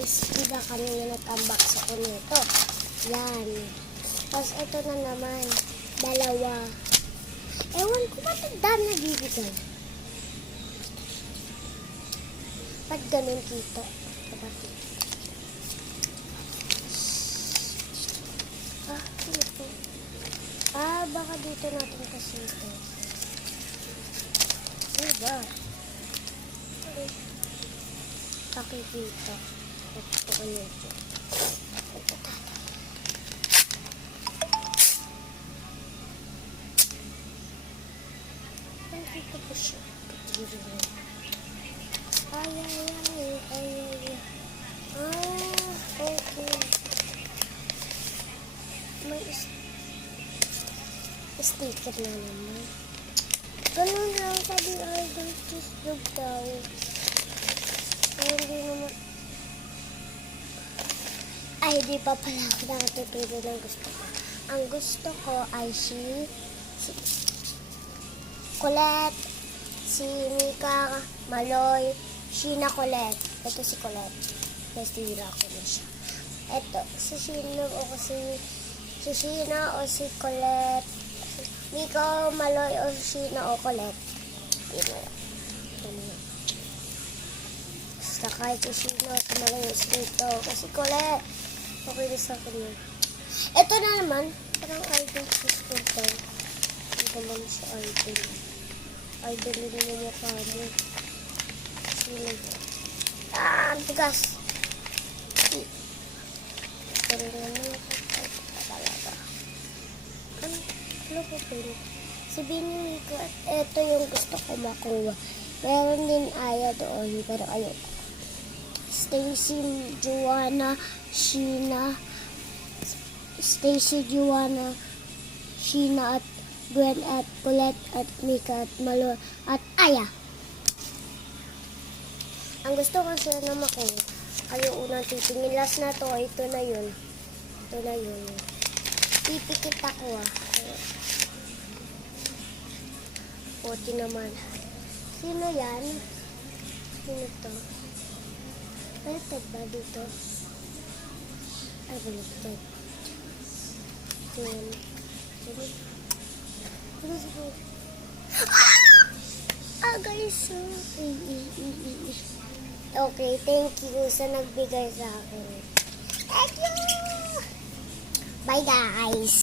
guys, diba kanina nag-unbox ako nito. Yan. Tapos ito na naman, dalawa. Ewan ko ba't ang dami nabibigay. Ba't ganun kita? Kapatid. Ano po? Baka dito natin kasi ito. Diba? Pakikita. Ito ko yun. Ito tata. Ito po siya. Ay. Okay. May sticker na naman. Ganun lang sabi idol cheese dog daw. Ay, hindi naman. Ay, di pa pala ako nakatipili ng gusto ko. Ang gusto ko ay si Colette, si Mika, Maloy, Sheena Colette. Ito si Colette. Nasira ko na siya. Ito, si Sheena o si Sheena o si Colette. Mika, Maloy o Sheena o Colette. Ito na. Basta kahit si Sheena, si Maloy o si Mika o si Colette. Okay na sa akin yun. Ito na naman, parang idol cheese ko ito. Ito naman si idol. Idol din yung mukha mo. Sino ba? Ang tigas. Ito rin naman ako. Talaga. Ano po pwede? Sabihin niyo Mika, ito yung gusto ko makuha. Meron din Aya doon, pero ayoko. Stacy, Joanna, Sheena, Stacy, Joanna, Sheena at Gwen at Colette at Mika at Malo at Aya. Ang gusto ko sila na makuha ay yung unang titingin. Last na to, ito na yun. Ito na yun. Pipikit ako Puti naman. Sino yan? Sino to? Baliktad ba dito? Ay, baliktad. Sino? Guys. Okay, thank you sa nagbigay sa akin. Thank you! Bye, guys!